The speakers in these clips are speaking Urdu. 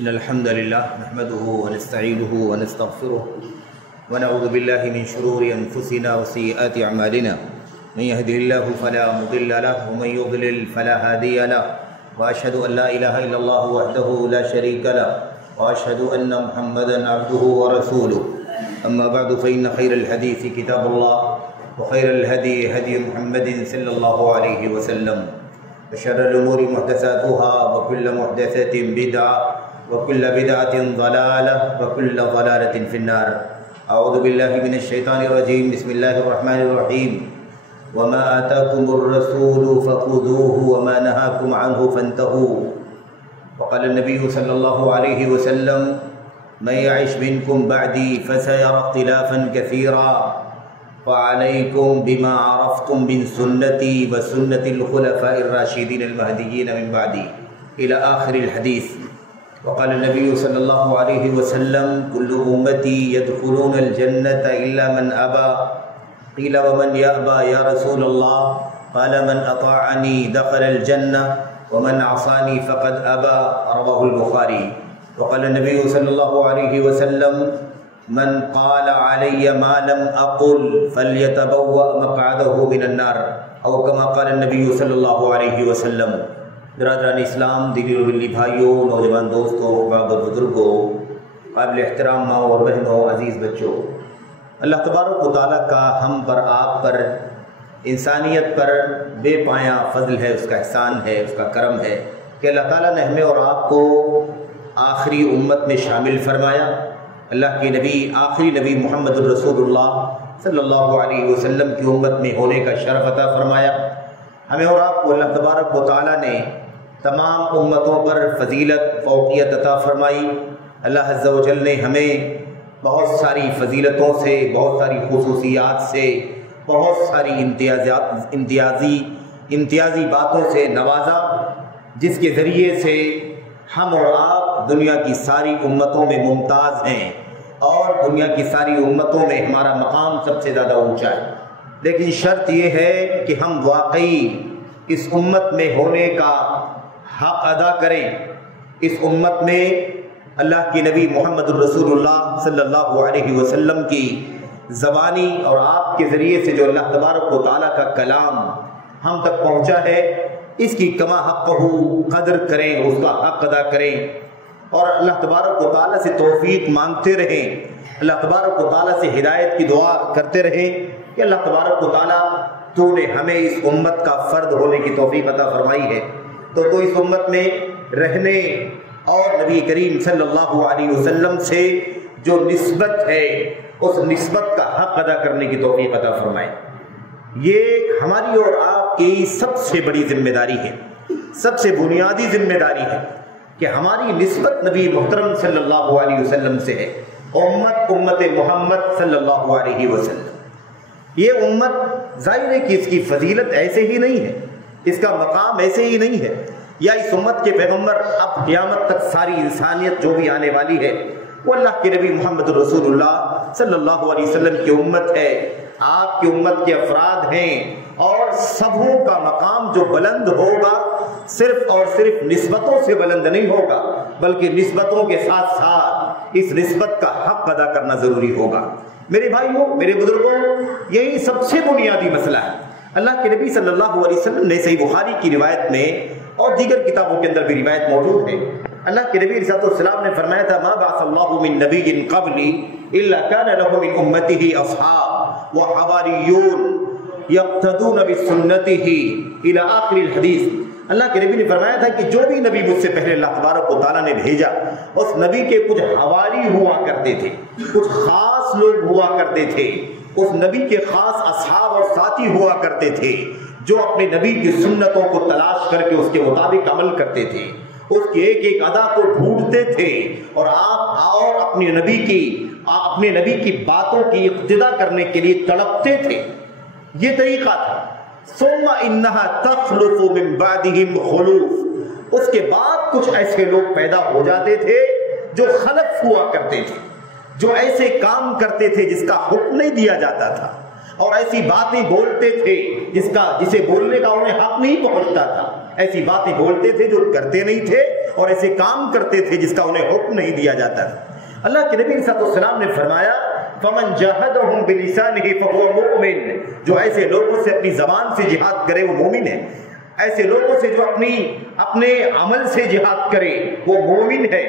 إن الحمد لله نحمده ونستعينه ونستغفره ونعوذ بالله من شرور أنفسنا وسيئات أعمالنا من يهده الله فلا مضل له ومن يضلل فلا هادي له وأشهد أن لا إله إلا الله وحده لا شريك له وأشهد أن محمدا عبده ورسوله أما بعد فإن خير الحديث كتاب الله وخير الهدي هدي محمد صلى الله عليه وسلم وشر الأمور محدثاتها وكل محدثة بدعة وكل بدعة ضلالة وكل ضلالة في النار. أعوذ بالله من الشيطان الرجيم. بسم الله الرحمن الرحيم. وما آتاكم الرسول فخذوه وما نهاكم عنه فانتهوا. وقال النبي صلى الله عليه وسلم من يعش منكم بعدي فسيرى اختلافا كثيرا فعليكم بما عرفتم من سنتي وسنة الخلفاء الراشدين المهديين من بعدي إلى آخر الحديث. وقال النبي صلى الله عليه وسلم كل أمتي يدخلون الجنة إلا من أبى. قيل ومن يأبى يا رسول الله؟ قال من أطاعني دخل الجنة ومن عصاني فقد أبى. رواه البخاري. وقال النبي صلى الله عليه وسلم من قال علي ما لم أقل فليتبوأ مقعده من النار أو كما قال النبي صلى الله عليه وسلم. برادران اسلام، دینی و ملی بھائیوں، نوجوان دوستوں، احباب اور بزرگوں، قابل احترام ماں اور بہنوں، عزیز بچوں، اللہ تبارک و تعالیٰ کا ہم پر، آپ پر، انسانیت پر بے پایاں فضل ہے، اس کا احسان ہے، اس کا کرم ہے کہ اللہ تعالیٰ نے ہمیں اور آپ کو آخری امت میں شامل فرمایا. اللہ کے نبی، آخری نبی محمد الرسول اللہ صلی اللہ علیہ وسلم کی امت میں ہونے کا شرف عطا فرمایا. ہمیں اور آپ کو اللہ تبارک و تعالیٰ نے تمام امتوں پر فضیلت، فوقیت عطا فرمائی. اللہ عز و جل نے ہمیں بہت ساری فضیلتوں سے، بہت ساری خصوصیات سے، بہت ساری امتیازی باتوں سے نوازا، جس کے ذریعے سے ہم اور آپ دنیا کی ساری امتوں میں ممتاز ہیں اور دنیا کی ساری امتوں میں ہمارا مقام سب سے زیادہ اونچا ہے. لیکن شرط یہ ہے کہ ہم واقعی اس امت میں ہونے کا حق ادا کریں. اس امت میں اللہ کے نبی محمد الرسول اللہ صلی اللہ علیہ وسلم کی زبانی اور آپ کے ذریعے سے جو اللہ تبارک و تعالیٰ کا کلام ہم تک پہنچا ہے، اس کی کما حقہ قدر کریں، اس کا حق ادا کریں اور اللہ تبارک و تعالیٰ سے توفیق مانگتے رہیں. اللہ تبارک و تعالیٰ سے ہدایت کی دعا کرتے رہیں کہ اللہ تبارک و تعالیٰ تو نے ہمیں اس امت کا فرد ہونے کی توفیق عطا فرمائی ہے، تو اس امت میں رہنے اور نبی کریم صلی اللہ علیہ وسلم سے جو نسبت ہے اس نسبت کا حق ادا کرنے کی توفیق عطا فرمائے. یہ ہماری اور آپ کی سب سے بڑی ذمہ داری ہے، سب سے بنیادی ذمہ داری ہے کہ ہماری نسبت نبی محترم صلی اللہ علیہ وسلم سے ہے. امت محمد صلی اللہ علیہ وسلم. یہ امت ظاہر ہے کہ اس کی فضیلت ایسے ہی نہیں ہے، اس کا مقام ایسے ہی نہیں ہے، یا اس امت کے پیغمبر اب قیامت تک ساری انسانیت جو بھی آنے والی ہے وہ اللہ کے نبی محمد رسول اللہ صلی اللہ علیہ وسلم کی امت ہے، آپ کی امت کے افراد ہیں. اور سبوں کا مقام جو بلند ہوگا صرف اور صرف نسبتوں سے بلند نہیں ہوگا، بلکہ نسبتوں کے ساتھ ساتھ اس نسبت کا حق ادا کرنا ضروری ہوگا. میرے بھائیوں، میرے بزرگوں، یہی سب سے بنیادی مسئلہ ہے. اللہ کے نبی صلی اللہ علیہ وسلم نے صحیح بخاری کی روایت میں اور دیگر کتابوں کے اندر بھی روایت موجود ہے. اللہ کے نبی صلی اللہ علیہ وسلم نے فرمایا تھا ما بعث اللہ من نبی قبلی الا کان له من امته اصحاب وحواریون یقتدون بسنته الى آخر الحدیث. اللہ کے نبی نے فرمایا تھا کہ جو بھی نبی مجھ سے پہلے اللہ تبارک و تعالیٰ نے بھیجا اس نبی کے کچھ حواری ہوا کرتے تھے، کچھ خاص لوگ ہوا کرتے تھے، اس نبی کے خاص اصحاب اور ساتھی ہوا کرتے تھے جو اپنے نبی کی سنتوں کو تلاش کر کے اس کے مطابق عمل کرتے تھے، اس کی ایک ایک ادا کو ڈھونڈتے تھے اور آپ اپنے نبی کی باتوں کی اقتدا کرنے کے لیے تڑپتے تھے. یہ طریقہ تھا. ثم انہا تخلف من بعدہم خلوف. اس کے بعد کچھ ایسے لوگ پیدا ہو جاتے تھے جو خلف ہوا کرتے تھے، جو ایسے کام کرتے تھے جس کا حکم نہیں دیا جاتا تھا اور ایسی باتیں بولتے تھے جسے بولنے کا انہیں حق نہیں پہنچتا تھا. ایسی باتیں بولتے تھے جو کرتے نہیں تھے اور ایسے کام کرتے تھے جس کا انہیں حکم نہیں دیا جاتا تھا۔ اللہ کے نبی صلی اللہ علیہ وسلم نے فرمایا فمن جاہدہم بلسانہ فہو مؤمن، جو ایسے لوگوں سے اپنی زبان سے جہاد کرے وہ مومن ہے، ایسے لوگوں سے جو اپنے عمل سے جہاد کرے وہ مومن ہے،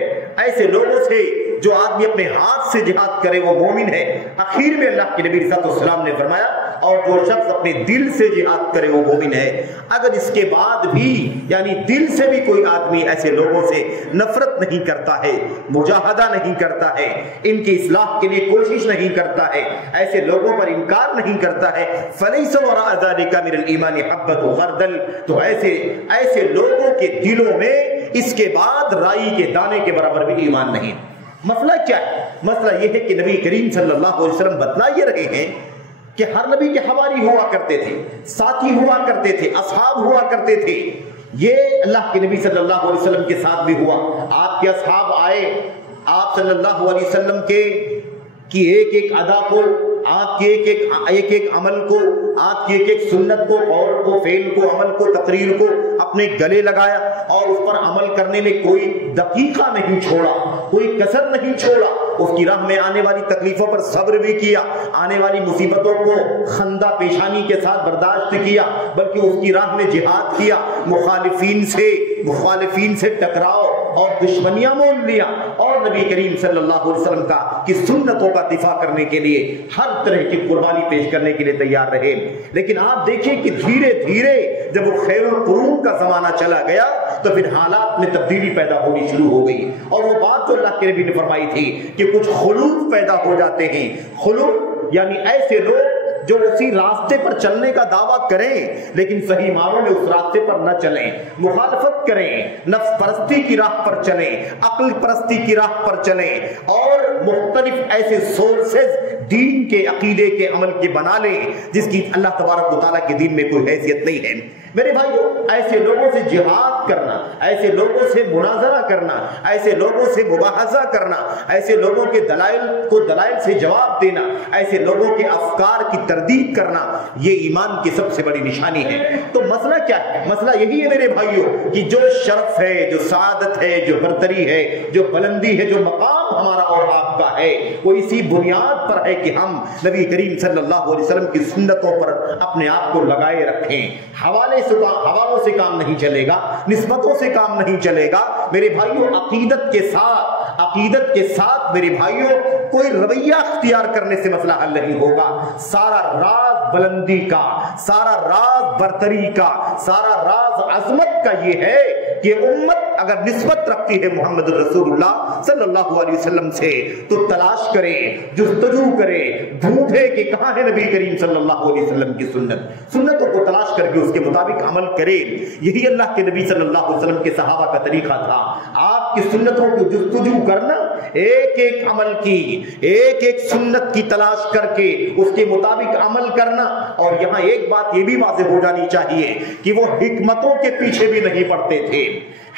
ایسے لوگوں سے جو آدمی اپنے ہاتھ سے جہاد کرے وہ مومن ہے۔ آخر میں اللہ کے نبی صلی اللہ علیہ وسلم نے فرمایا اور جو شخص اپنے دل سے جہاد کرے وہ مومن ہے۔ اگر اس کے بعد بھی یعنی دل سے بھی کوئی آدمی ایسے لوگوں سے نفرت نہیں کرتا ہے، مجاہدہ نہیں کرتا ہے، ان کی اصلاح کے لیے کوشش نہیں کرتا ہے، ایسے لوگوں پر انکار نہیں کرتا ہے، فلیس وراء ذلک من الایمان حبۃ خردل، تو ایسے لوگوں کے دلوں میں اس کے بعد رائی کے دانے کے برابر بھی ایمان نہیں۔ مسئلہ کیا ہے؟ مسئلہ یہ ہے کہ نبی کریم صلی اللہ علیہ وسلم بتلا یہ رہے ہیں کہ ہر نبی کے حواری ہوا کرتے تھے، ساتھی ہوا کرتے تھے، اصحاب ہوا کرتے تھے۔ یہ اللہ کے نبی صلی اللہ علیہ وسلم کے ساتھ بھی ہوا۔ آپ کے اصحاب آئے، آپ صلی اللہ علیہ وسلم کی ایک ایک ادا کو، آپ کے ایک ایک عمل کو، آپ کی ایک ایک سنت کو، قول کو، فعل کو، عمل کو، تقریر کو اپنے گلے لگایا اور اس پر عمل کرنے میں کوئی دقیقہ نہیں چھوڑا، کوئی کسر نہیں چھوڑا، اس کی راہ میں آنے والی تکلیفوں پر صبر بھی کیا، آنے والی مصیبتوں کو خندہ پیشانی کے ساتھ برداشت کیا، بلکہ اس کی راہ میں جہاد کیا، مخالفین سے ٹکراؤ اور دشمنیاں مول لیا، اور نبی کریم صلی اللہ علیہ وسلم کی سنتوں کا دفاع کرنے کے لیے ہر طرح کی قربانی پیش کرنے کے لیے تیار رہے۔ لیکن آپ دیکھیں کہ دھیرے دھیرے جب وہ خیر القرون کا زمانہ چلا گیا تو پھر حالات میں تبدیلی پیدا ہونی شروع ہو گئی، اور وہ بات جو اللہ کے نبی نے فرمائی تھی کہ کچھ خلوف پیدا ہو جاتے ہیں۔ خلوف یعنی ایسے لوگ جو اسی راستے پر چلنے کا دعویٰ کریں لیکن صحیح معنوں میں اس راستے پر نہ چلیں، مخالفت کریں، نفس پرستی کی راہ پر چلیں، عقل پرستی کی راہ پر چلیں، اور مختلف ایسے سورسز دین کے، عقیدے کے، عمل کے بنا لیں جس کی اللہ تبارک و تعالیٰ کے دین میں کوئی حیثیت نہیں ہے۔ میرے بھائیو، ایسے لوگوں سے جہاد کرنا، ایسے لوگوں سے مناظرہ کرنا، ایسے لوگوں سے مباحثہ کرنا، ایسے لوگوں کے دلائل سے جواب دینا، ایسے لوگوں کے افکار کی تردید کرنا، یہ ایمان کی سب سے بڑی نشانی ہے۔ تو مسئلہ کیا ہے؟ مسئلہ یہی ہے میرے بھائیو کہ جو شرف ہے، جو سعادت ہے، جو برتری ہے، جو بلندی ہے، جو مقام ہمارا اور آپ کا ہے، وہ اسی بنیاد پر ہے کہ ہم نبی کریم صلی اللہ علیہ وسلم کی سنتوں پر اپنے آپ کو لگائے رکھیں۔ حوالوں سے کام نہیں چلے گا، نسبتوں سے کام نہیں چلے گا میرے بھائیو۔ عقیدت کے ساتھ میرے بھائیو کوئی رویہ اختیار کرنے سے مسئلہ حل نہیں ہوگا۔ سارا راز بلندی کا، سارا راز برتری کا، سارا راز عظمت کا یہ ہے کہ امت اگر نسبت رکھتی ہے محمد رسول اللہ صلی اللہ علیہ وسلم سے تو تلاش کرے، جستجو کرے، ڈھونڈے کہ کہاں ہے نبی کریم صلی اللہ علیہ وسلم کی سنتوں کو تلاش کر کے اس کے مطابق عمل کرے۔ یہی اللہ کے نبی صلی اللہ علیہ وسلم کے صحابہ کا طریقہ تھا۔ آپ کی سنتوں کو جستجو کرنا، ایک ایک عمل کی، ایک ایک سنت کی تلاش کر کے اس کے مطابق عمل کرنا۔ اور یہاں ایک بات یہ بھی واضح ہو جانی چاہیے کہ وہ حکمتوں کے پیچھے بھی نہیں پڑتے تھے،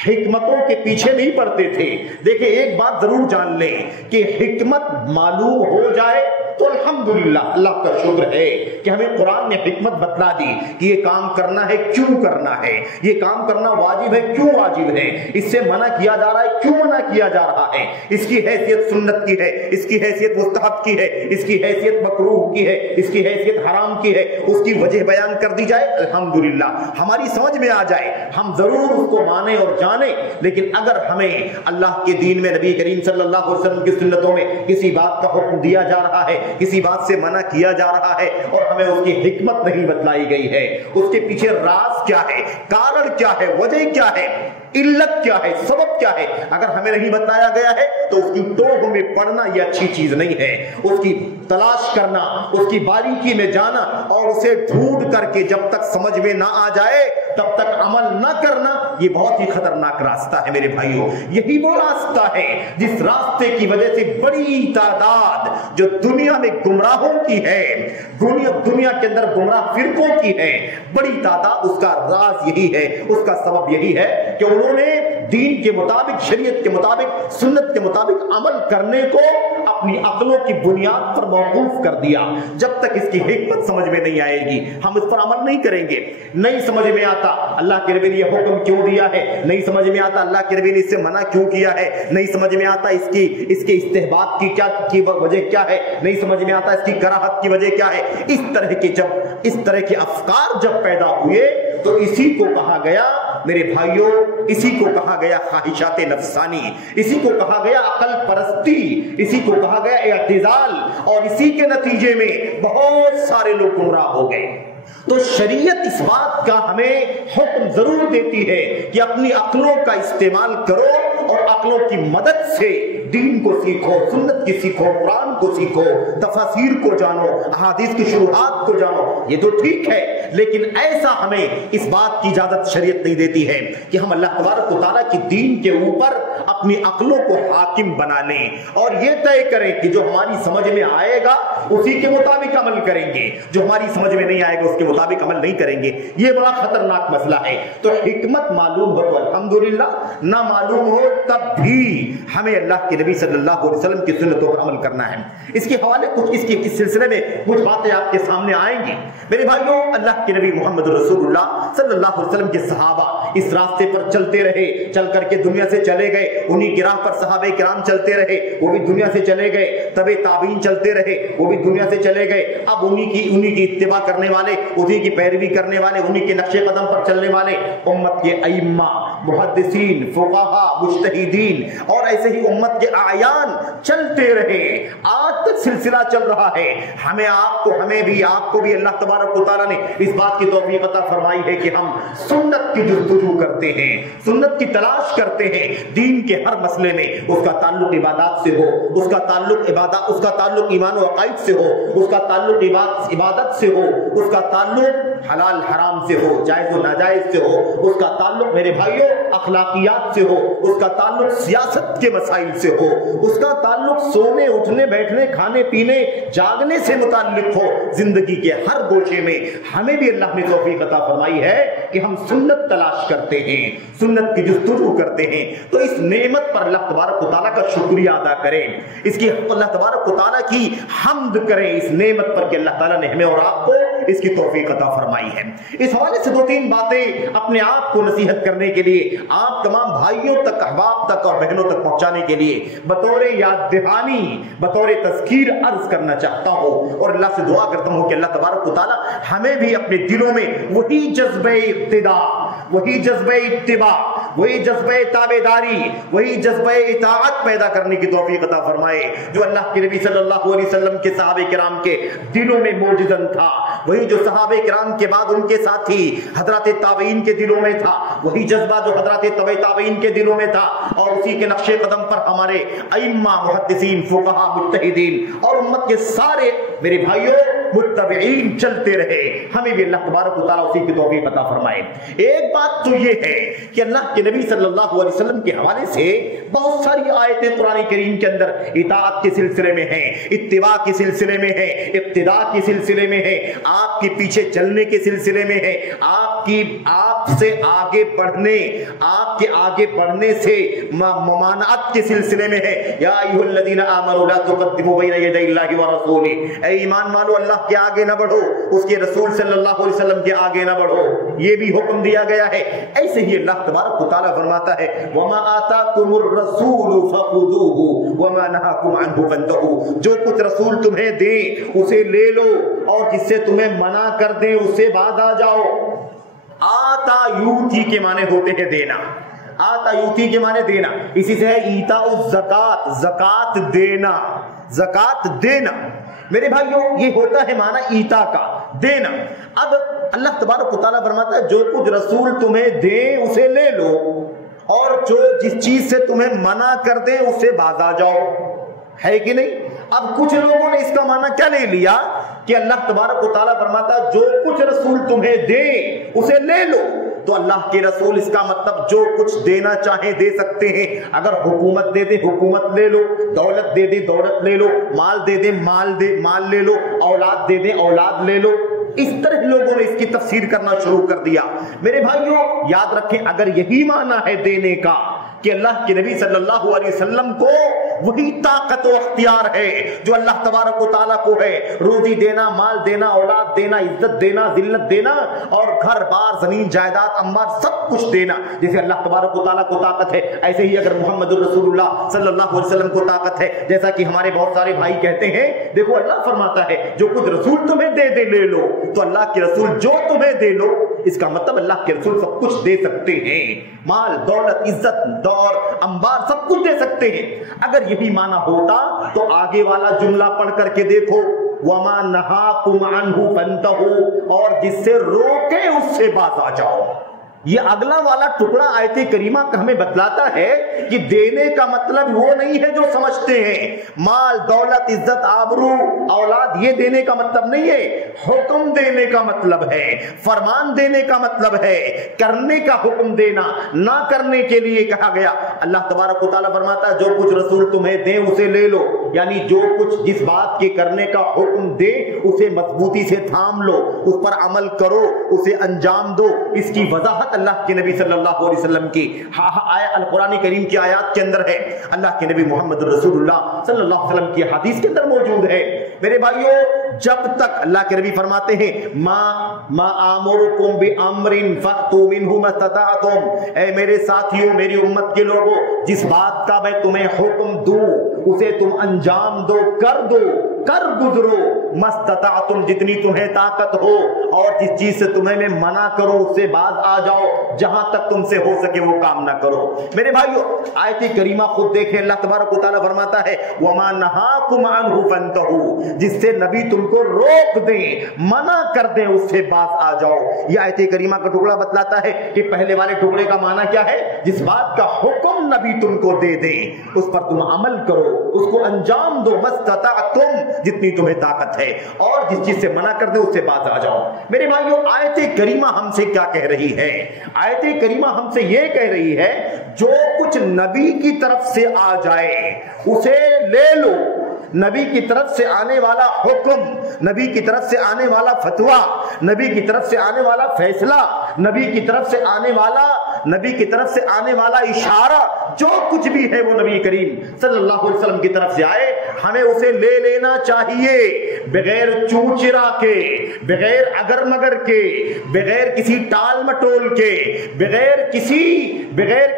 حکمتوں کے پیچھے نہیں پڑتے تھے۔ دیکھیں ایک بات ضرور جان لیں کہ حکمت معلوم ہو جائے تو الحمدللہ اللہ کا شکر ہے کہ ہمیں قرآن نے حکمت بتلا دی کہ یہ کام کرنا ہے کیوں کرنا ہے، یہ کام کرنا واجب ہے کیوں واجب ہے، اس سے منع کیا جا رہا ہے کیوں منع کیا جا رہا ہے، اس کی حیثیت سنت کی ہے، اس کی حیثیت مستحب کی ہے، اس کی حیثیت مکروہ کی ہے، اس کی حیثیت حرام کی ہے، اس کی وجہ بیان کر دی جائے، الحمدللہ ہماری سمجھ میں آ جائے، ہم ضرور اس کو مانیں اور جانیں۔ لیکن اگر ہمیں اللہ کے دین میں نبی کریم صلی اللہ علیہ وسلم کی سنتوں میں کسی بات کا حکم دیا جا رہا ہے، کسی بات سے منع کیا جا رہا ہے اور ہمیں اس کی حکمت نہیں بتلائی گئی ہے، اس کے پیچھے راز کیا ہے، کارن کیا ہے، وجہ کیا ہے، علت کیا ہے، سبب کیا ہے، اگر ہمیں نہیں بتایا گیا ہے تو اس کی ٹوہ میں پڑنا یہ اچھی چیز نہیں ہے۔ اس کی تلاش کرنا، اس کی باریکی میں جانا اور اسے ڈھونڈ کر کے جب تک سمجھ میں نہ آ جائے تب تک عمل نہ کرنا، یہ بہت ہی خطرناک راستہ ہے میرے بھائیوں۔ یہی وہ راستہ ہے جس راستے کی وجہ سے بڑی تعداد جو دنیا میں گمراہوں کی ہے، دنیا کے اندر گمراہ فرقوں کی ہے، بڑی تعداد، اس کا راز یہی ہے، اس کا سبب یہی ہے کہ انہوں نے دین کے مطابق، شریعت کے مطابق، سنت کے مطابق عمل کرنے کو اپنی عقلوں کی بنیاد پر موقوف کر دیا. جب تک اس کی حکمت سمجھ میں نہیں آئے گی ہم اس پر عمل نہیں کریں گے. نہیں سمجھ میں آتا اللہ کے نبی نے یہ حکم کیوں دیا ہے, نہیں سمجھ میں آتا اللہ کے نبی نے اس سے منع کیوں کیا ہے, نہیں سمجھ میں آتا اس کے استحباب کی وجہ کیا ہے, نہیں سمجھ میں آتا اس کی کراہت کی وجہ کیا ہے. اس طرح کے افکار جب پیدا ہوئے تو اسی کو کہا گیا میرے بھائیوں, اسی کو کہا گیا خواہشات نفسانی, اسی کو کہا گیا عقل پرستی, اسی کو کہا گیا اعتزال, اور اسی کے نتیجے میں بہت سارے لوگ گمراہ ہو گئے. تو شریعت اس بات کا ہمیں حکم ضرور دیتی ہے کہ اپنی عقلوں کا استعمال کرو اور عقلوں کی مدد سے دین کو سیکھو, سنت کی سیکھو, قرآن کو سیکھو, تفاسیر کو جانو, احادیث کی شروحات کو جانو. یہ تو ٹھیک ہے, لیکن ایسا ہمیں اس بات کی اجازت شریعت نہیں دیتی ہے کہ ہم اللہ تبارک و تعالیٰ کی دین کے اوپر اپنی عقلوں کو حاکم بنا لیں اور یہ طے کریں کہ جو ہماری سمجھ میں آئے گا اسی کے مطابق عمل کریں گے, جو ہماری سمجھ میں نہیں آئے گا اس کے مطابق عمل نہیں کریں گے. یہ بڑا خطرناک مسئلہ ہے. تو حکمت معلوم ہو تو الحمدللہ, نہ معلوم ہو تب بھی ہمیں اللہ کے نبی صلی اللہ علیہ وسلم کی سنتوں پر عمل کرنا ہے. اس کے حوالے اس سلسلے میں کچھ باتیں آپ کے سامنے آئیں گی. میرے بھائیوں, اللہ کے نبی محمد رسول اللہ صلی اللہ علیہ وسلم کے صحابہ اس راستے پر چلتے رہے, چل کر کے دنیا سے چلے گئے. انہی کی راہ پر صحابہ کرام چلتے رہے, وہ بھی دنیا سے چلے گئے. تبع تابعین چلتے رہے, وہ بھی دنیا سے چلے گئے. اب انہی کی اتباع کرنے والے, انہی کی پیروی کرنے والے, انہی کے نقش قدم پر چلنے والے امت کے ائمہ, محدثین, فقہا, مجتہدین اور ایسے ہی امت کے اعیان چلتے رہے. آج تک سلسلہ چل رہا ہے. آپ کو بھی اللہ تبارک و تعالیٰ نے اس بات کی توفیق عطا فرمائی ہے کہ ہم سنت کی جستجو کرتے ہیں, سنت کی تلاش کرتے ہیں. دین کے ہر مسئلے میں اس کا تعلق عبادات سے ہو, اس کا تعلق ایمان و عقائد سے ہو, اس کا تعلق عبادت سے ہو, اس کا تعلق حلال حرام سے ہو, جائز و ناجائز سے ہو, اس کا تعلق میرے بھائیوں اخلاقیات سے ہو, اس کا تعلق سیاست کے مسائل سے ہو, اس کا تعلق سونے اٹھنے بیٹھنے کھانے پینے جاگنے سے متعلق ہو. زندگی کے ہر گوشے میں ہمیں بھی اللہ نے توفیق عطا فرمائی ہے کہ ہم سنت تلاش کرتے ہیں, سنت کی جستجو کرتے ہیں. تو اس نعمت پر اللہ تبارک و تعالیٰ کا شکریہ ادا کریں, اس کی اللہ تبارک و تعالیٰ کی حمد کریں اس نعمت پر کہ اللہ تعالیٰ نے ہمیں اور آپ کو اس کی توفیق عطا فرمائی ہے. اس حوالے سے 2-3 باتیں اپنے آپ کو نصیحت کرنے کے لیے, آپ تمام بھائیوں تک, احباب تک اور بہنوں تک پہنچانے کے لیے بطور یاد دہانی, بطور تذکیر عرض کرنا چاہتا ہوں اور اللہ سے دعا کرتا ہوں کہ اللہ تبارک و تعالیٰ ہمیں بھی اپنے دلوں میں وہی جذبہ اقتداء, وہی جذبہ اتباع, وہی جذبہ تابعداری, وہی جذبہ اطاعت پیدا کرنے کی توفیق عطا فرمائے جو اللہ کے نبی صلی اللہ علیہ وسلم کے صحابہ کرام کے دلوں میں موجودن تھا, وہی جو صحابہ کرام کے بعد ان کے ساتھی حضرات تابعین کے دلوں میں تھا, وہی جذبہ جو حضرات تبع تابعین کے دلوں میں تھا, اور اسی کے نقش قدم پر ہمارے ائمہ, محدثین, فقہا, مجتہدین اور امت کے سارے میرے بھائیوں متبعین چلتے رہے. ہمیں بھی اللہ تبارک و تعالیٰ اسی کی توفیق عطا فرمائے. ایک بات تو یہ ہے کہ اللہ کے نبی صلی اللہ علیہ وسلم کے حوالے سے بہت ساری آیتیں قرآن کریم کے اندر اطاعت کے سلسلے میں ہیں, اتباع کے سلسلے میں ہیں, اقتداء کے سلسلے میں ہیں, آپ کے پیچھے چلنے کے سلسلے میں ہیں, آپ سے آگے بڑھنے, آپ کے آگے بڑھنے سے ممانعت کے سلسلے میں ہے. یا ایھا الذین آمنوا لا تقدموا بین یدی اللہ ورسولہ, اے ایمان والو اللہ کے آگے نہ بڑھو, اس کے رسول صلی اللہ علیہ وسلم کے آگے نہ بڑھو, یہ بھی حکم دیا گیا ہے. ایسے ہی اللہ تبارک و تعالیٰ فرماتا ہے وما آتاکم الرسول فخذوہ وما نہاکم عنہ فانتہوا, جو کچھ رسول تمہیں دیں اسے لے لو اور جس سے تمہیں منع کر دیں اس سے باز آ جاؤ. آتا یوتی کے معنی ہوتے ہیں دینا, آتا یوتی کے معنی دینا, اسی سے ہے ایتاء الزکات, زکات دینا, زکات دینا. میرے بھائیوں یہ ہوتا ہے معنی ایتا کا, دینا. اب اللہ تبارک و تعالیٰ فرماتا ہے جو کچھ رسول تمہیں دے اسے لے لو اور جو جس چیز سے تمہیں منع کر دے اس سے باز آ جاؤ, ہے کہ نہیں؟ اب کچھ لوگوں نے اس کا معنی کیا لے لیا کہ اللہ تبارک و تعالیٰ فرماتا ہے جو کچھ رسول تمہیں دے اسے لے لو, تو اللہ کے رسول اس کا مطلب جو کچھ دینا چاہیں دے سکتے ہیں. اگر حکومت دے دے حکومت لے لو, دولت دے دے دولت لے لو, مال دے دے مال لے لو, اولاد دے دے اولاد لے لو. اس طرح لوگوں نے اس کی تفسیر کرنا شروع کر دیا. میرے بھائیوں یاد رکھیں اگر یہی معنی ہے دینے کا کہ اللہ کے نبی صلی اللہ علیہ وسلم کو وہی طاقت و اختیار ہے جو اللہ تبارک و تعالیٰ کو ہے، روزی دینا، مال دینا، اولاد دینا، عزت دینا، ذلت دینا، اور گھر بار زمین جائیداد انبار سب کچھ دینا۔ جیسے اللہ تبارک و تعالیٰ کو طاقت ہے، ایسے ہی اگر محمد الرسول اللہ صلی اللہ علیہ وسلم کو طاقت ہے، جیسا کہ ہمارے بہت سارے بھائی کہتے ہیں، دیکھو اللہ فرماتا ہے جو کچھ رسول تمہیں دے دے لے لو، تو اللہ کے رسول جو تمہیں دے لو، اس کا مطلب اللہ کے رسول سب کچھ دے سکتے ہیں، مال دولت عزت دور انبار سب کچھ دے سکتے ہیں۔ اگر یہی معنی ہوتا تو آگے والا جملہ پڑھ کر کے دیکھو، وَمَا نَهَاكُمْ عَنْهُ فَانْتَهُوا، اور جس سے روکے اس سے باز آ جاؤ۔ یہ اگلا والا ٹکڑا آیت کریمہ کا ہمیں بتلاتا ہے کہ دینے کا مطلب وہ نہیں ہے جو سمجھتے ہیں، مال دولت عزت آبرو اولاد، یہ دینے کا مطلب نہیں ہے، حکم دینے کا مطلب ہے، فرمان دینے کا مطلب ہے، کرنے کا حکم دینا، نہ کرنے کے لیے کہا گیا۔ اللہ تبارک و تعالیٰ فرماتا ہے جو کچھ رسول تمہیں دے اسے لے لو، یعنی جو کچھ جس بات کے کرنے کا حکم دے اسے مضبوطی سے تھام لو، اس پر عمل کرو، اسے انجام دو۔ اس کی وضاحت اللہ کے نبی صلی اللہ علیہ وسلم کی القرآن کریم کی آیات کے اندر ہے، اللہ کے نبی محمد رسول اللہ صلی اللہ علیہ وسلم کی حدیث کے اندر موجود ہے۔ میرے بھائیو، جب تک اللہ کے نبی فرماتے ہیں ما آمرکم بامر فاتوا منہ ما استطعتم، اے میرے ساتھیوں میری امت کے لوگوں، جس بات کا میں تمہیں حکم دوں اسے تم انجام دو، کر گزرو، ما استطعتم جتنی تمہیں طاقت ہو، اور جس چیز سے تمہیں میں منع کروں اس سے باز آ جاؤ، جہاں تک تم سے ہو سکے وہ کام نہ کرو۔ میرے بھائیو، آیت کریمہ خود دیکھیں، اللہ تبارک و تعالیٰ فرماتا ہے وَمَا نَهَاكُمْ عَنْهُ فَانْتَهُوا، جس سے نبی تم کو روک دیں، منع کر دیں، اس سے باز آ جاؤ۔ یہ آیت کریمہ کا ٹکڑا بتلاتا ہے کہ پہلے والے ٹکڑے کا معنی کیا ہے، جس بات کا حکم نبی تم کو دے دیں اس پر تم عمل کرو، اس کو انجام دو، مَسْتَطَعْتُمْ جتنی تمہیں طاقت ہے، اور جس چیز سے منع کر دے اس سے باز آ جاؤ۔ میرے بھائیو، آیت کریمہ ہم سے کیا کہہ رہی ہے؟ آیت کریمہ ہم سے یہ کہہ رہی ہے جو کچھ نبی کی طرف سے آ جائے اسے لے لو، نبی کی طرف سے آنے والا حکم، نبی کی طرف سے آنے والا فتویٰ، نبی کی طرف سے آنے والا فیصلہ، نبی کی طرف سے آنے والا اشارہ، جو کچھ بھی ہے وہ نبی کریم صلی اللہ علیہ وسلم کی طرف سے آئے ہمیں اسے لے لینا چاہیے، بغیر چوں چرا کے، بغیر اگر مگر کے، بغیر کسی ٹال مٹول کے، بغیر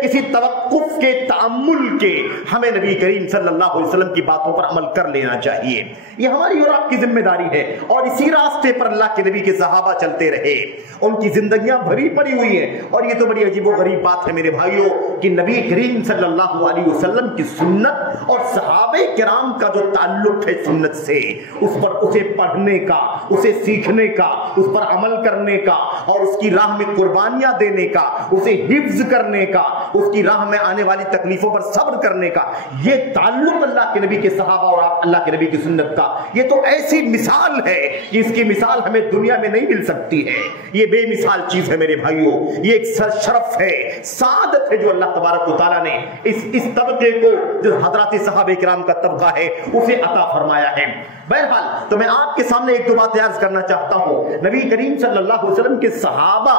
کسی توقف کے، تأمل کے، ہمیں نبی کریم صلی اللہ علیہ وسلم کی باتوں پر عمل کر لینا چاہیے۔ یہ ہماری اور آپ کی ذمہ داری ہے، اور اسی راستے پر اللہ کے نبی کے صحابہ چلتے رہے، ان کی زندگیاں بھری پڑی ہوئی ہیں۔ اور یہ تو بڑی عجیب و غریب بات ہے میرے بھائیوں کہ نبی کریم صلی اللہ علیہ وسلم کی سنت اور صحابہ کرام کا جو تعلق ہے سنت سے، اسے پڑھنے کا، اسے سیکھنے کا، اس پر عمل کرنے کا، اور اس کی راہ میں قربانیاں دینے کا، اسے حفظ کرنے کا، اس کی راہ میں آنے والی تکلیفوں پر صبر کرنے کا، یہ تعلق اللہ کے نبی کے صحابہ اور اللہ کے نبی کی سنت کا، یہ تو ایسی مثال ہے کہ اس کی مثال ہمیں دنیا میں نہیں مل سکتی ہے۔ یہ بے مثال چیز ہے میرے بھائیوں، یہ ایک شرف ہے، سعادت ہے جو اللہ تبارک و تعالیٰ نے اس طبقے کو، جو حضرات صحابہ کرام کا طبقہ ہے، اسے عطا فرمایا ہے۔ بہرحال تو میں آپ کے سامنے ایک دو باتیں عرض کرنا چاہتا ہوں۔ نبی کریم صلی اللہ علیہ وسلم کے صحابہ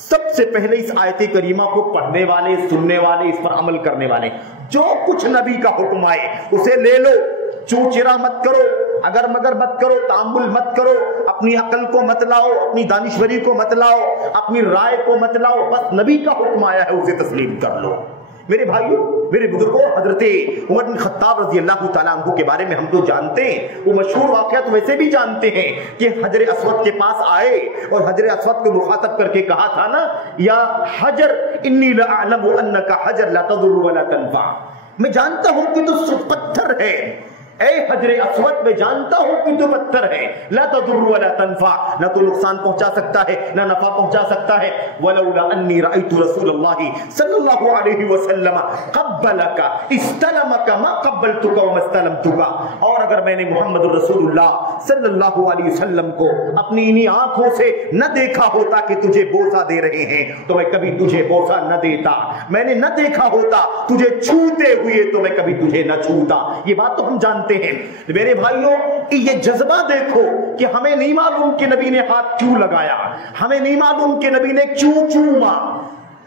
سب سے پہلے اس آیت کریمہ کو پڑھنے والے، سننے والے، اس پر عمل کرنے والے، جو کچھ نبی کا حکم آئے اسے لے لو، چوں چرا مت کرو، اگر مگر مت کرو، تعامل مت کرو، اپنی عقل کو مت لاؤ، اپنی دانشوری کو مت لاؤ، اپنی رائے کو مت لاؤ، بس نبی کا حکم آیا ہے اسے تسلیم کر لو۔ میرے بھائیوں، میرے بزرگوں، حضرت عمر بن خطاب رضی اللہ تعالیٰ عنہ کے بارے میں ہم تو جانتے ہیں، وہ مشہور واقعہ تو ویسے بھی جانتے ہیں کہ حجر اسود کے پاس آئے اور حجر اسود کو مخاطب کر کے کہا تھا نا، یا حجر انی لأعلم انک حجر لا تضر ولا تنفع، میں جانتا ہوں کہ تو پتھر ہے، اے حجر اسود میں جانتا ہوں کہ تو پتھر ہے، لا تضر ولا تنفع، نہ تو نقصان پہنچا سکتا ہے نہ نفع پہنچا سکتا ہے، ولولا انی رأیت رسول اللہ صلی اللہ علیہ وسلم قبلک استلمک ما قبلتک وما استلمتک، اور اگر میں نے محمد رسول اللہ صلی اللہ علیہ وسلم کو اپنی انہی آنکھوں سے نہ دیکھا ہوتا کہ تجھے بوسہ دے رہے ہیں تو میں کبھی تجھے بوسہ نہ دیتا، میں نے نہ دیکھا ہوتا تجھے چھوتے ہوئے تو میں کبھی تجھے نہ چھوتا۔ یہ بات تو ہم جانتے ہیں۔ میرے بھائیوں، یہ جذبہ دیکھو کہ ہمیں نہیں معلوم کہ نبی نے ہاتھ کیوں لگایا، ہمیں نہیں معلوم کہ نبی نے کیوں چوما،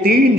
3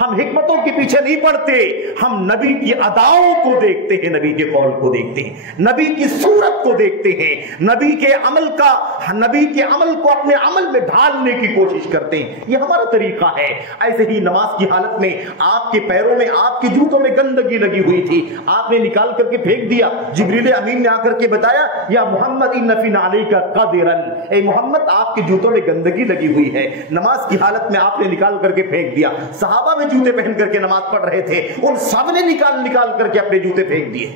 ہم حکمتوں کے پیچھے نہیں پڑتے، ہم نبی کی اداؤں کو دیکھتے ہیں، نبی کے قول کو دیکھتے ہیں، نبی کی صورت کو دیکھتے ہیں، نبی کے عمل کو اپنے عمل میں ڈھالنے کی کوشش کرتے ہیں۔ یہ ہمارا طریقہ ہے۔ ایسے ہی نماز کی حالت میں آپ کے پیروں میں، آپ کے جوتوں میں گندگی لگی ہوئی تھی، آپ نے نکال کر کے پھینک دیا۔ جبریل امین نے آ کر کے بتایا، یا محمد ان فی نعلیک قدرا، اے محمد آپ کے جوتوں میں گندگی لگی ہوئی ہے۔ نماز کی حالت میں آپ نے نکال کر کے پھینک دیا۔ صحابہ میں جوتے پہن کر کے نماز پڑھ رہے تھے، ان سب نے نکال کر کے اپنے جوتے پھینک دیے۔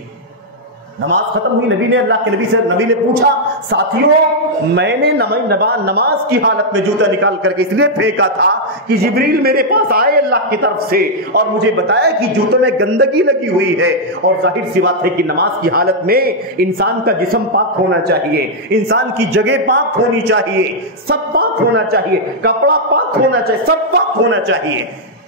نماز ختم ہوئی، نبی نے اللہ کے نبی سے نبی نے پوچھا، ساتھیوں میں نے نماز کی حالت میں جوتا نکال کر کے اس لیے پھینکا تھا کہ جبریل میرے پاس آئے اللہ کی طرف سے اور مجھے بتایا کہ جوتوں میں گندگی لگی ہوئی ہے۔ اور ظاہر سی بات ہے کہ نماز کی حالت میں انسان کا جسم پاک ہونا چاہیے، انسان کی جگہ پاک ہونی چاہیے، سب پاک ہونا چاہیے، کپڑا پاک ہونا چاہیے، سب پاک ہونا چاہیے۔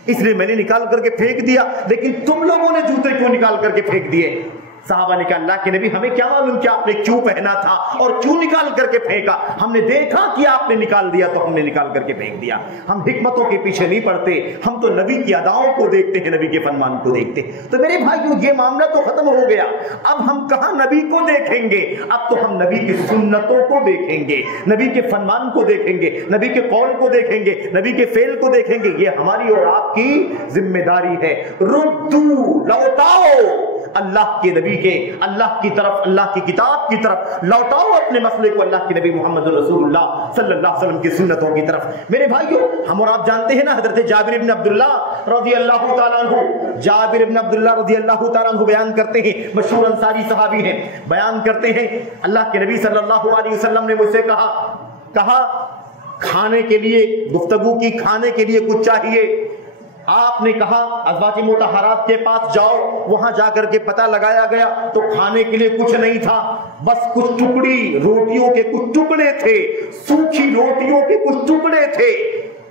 اس لیے میں نے نکال کر کے پھینک دیا، لیکن تم لوگوں نے جوتے کیوں نکال کر کے پھینک دیے؟ صحابہ نے کہا، اللہ کے نبی ہمیں کیا معلوم کہ آپ نے کیوں پہنا تھا اور کیوں نکال کر کے پھینکا، ہم نے دیکھا کہ آپ نے نکال دیا تو ہم نے نکال کر کے پھینک دیا۔ ہم حکمتوں کے پیچھے نہیں پڑتے، ہم تو نبی کی اداؤں کو دیکھتے ہیں، نبی کے فرمان کو دیکھتے ہیں۔ تو میرے بھائیو، یہ معاملہ تو ختم ہو گیا، اب ہم کہاں نبی کو دیکھیں گے؟ اب تو ہم نبی کی سنتوں کو دیکھیں گے، نبی کے فرمان کو دیکھیں گے، نبی کے قول کو دیکھیں گے، نبی کے فعل کو دیکھیں گے۔ یہ ہماری اور آپ کی ذمہ داری ہے۔ ردو، لوٹاؤ اللہ کے نبی کے، اللہ کی طرف، اللہ کی کتاب کی طرف لوٹاؤ اپنے مسئلے کو، اللہ کے نبی محمد رسول اللہ صلی اللہ علیہ وسلم کی سنتوں کی طرف۔ میرے بھائیو، ہم اور آپ جانتے ہیں نا، حضرت جابر بن عبداللہ رضی اللہ تعالیٰ عنہ، جابر بن عبداللہ رضی اللہ تعالیٰ عنہ بیان کرتے ہیں، مشہور انصاری صحابی ہیں، بیان کرتے ہیں، اللہ کے نبی صلی اللہ علیہ وسلم نے مجھ سے کہا کھانے کے لیے، گفتگو کی، کھانے کے لیے کچھ چاہیے۔ آپ نے کہا ازواج مطہرات کے پاس جاؤ، وہاں جا کر کے پتہ لگایا گیا تو کھانے کے لیے کچھ نہیں تھا، بس کچھ ٹکڑی روٹیوں کے کچھ ٹکڑے تھے، سوکھی روٹیوں کے کچھ ٹکڑے تھے۔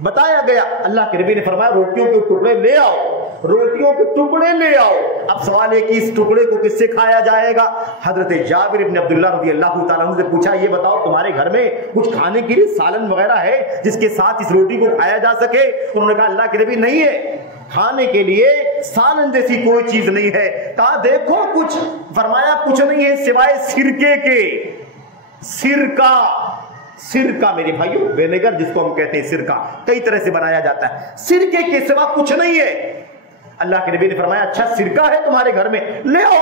بتایا گیا، اللہ کے نبی نے فرمایا روٹیوں کے ٹکڑے لے آؤ، روٹیوں کے ٹکڑے لے آؤ۔ اب سوال ہے کہ اس ٹکڑے کو کس سے کھایا جائے گا؟ حضرت جابر بن عبداللہ رضی اللہ تعالیٰ عنہ سے پوچھا، یہ بتاؤ تمہارے گھر میں کچھ کھانے کے لیے سالن وغیرہ ہے جس کے ساتھ اس روٹی کو کھایا جا سکے؟ انہوں نے کہا اللہ کے نبی نہیں ہے، کھانے کے لیے سالن جیسی کوئی چیز نہیں ہے۔ کہا دیکھو کچھ، فرمایا کچھ نہیں ہے سوائے سرکے کے۔ سرکہ میرے بھائیو، وینیگر جس کو ہم کہتے ہیں، سرکہ کئی طرح سے بنایا جاتا ہے، سرکے کے سوا کچھ نہیں ہے۔ اللہ کے نبی نے فرمایا اچھا سرکہ ہے تمہارے گھر میں، لے آؤ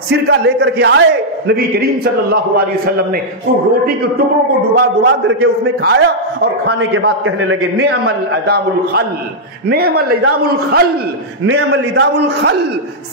سرکہ لے کر کے آئے۔ نبی کریم صلی اللہ علیہ وسلم نے اس روٹی کے ٹکڑوں کو ڈبا کر کے اس میں کھایا اور کھانے کے بعد کہنے لگے نعم الادام الخل، نعم الادام الخل، نعم الادام الخل،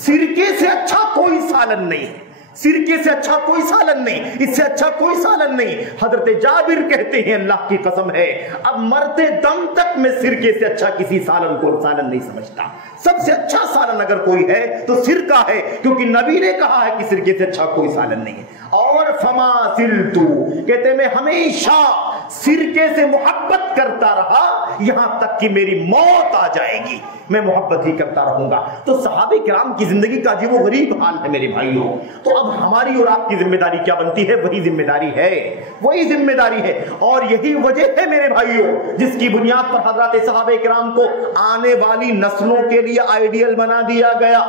سرکے سے اچھا کوئی سالن نہیں، سرکے سے اچھا کوئی سالن نہیں، اس سے اچھا کوئی سالن نہیں۔ حضرت جابر کہتے ہیں اللہ کی قسم ہے اب مرتے دم تک میں سرکے سے اچھا کسی سالن کو سالن نہیں سمجھتا۔ سب سے اچھا سالن اگر کوئی ہے تو سرکہ ہے، کیونکہ نبی نے کہا ہے کہ سرکے سے اچھا کوئی سالن نہیں ہے۔ اور فما سلتو، کہتے میں ہمیشہ سرکے سے محبت کرتا رہا یہاں تک کہ میری موت آ جائے گی، میں محبت ہی کرتا رہوں گا۔ تو صحابہ کرام کی زندگی کا عجیب و غریب حال ہے میرے بھائیوں۔ تو اب ہماری اور آپ کی ذمہ داری کیا بنتی ہے؟ وہی ذمہ داری ہے، وہی ذمہ داری ہے، اور یہی وجہ ہے میرے بھائیوں جس کی بنیاد پر حضرات صحابہ کرام کو آنے والی نسلوں کے لیے آئیڈیل بنا دیا گیا،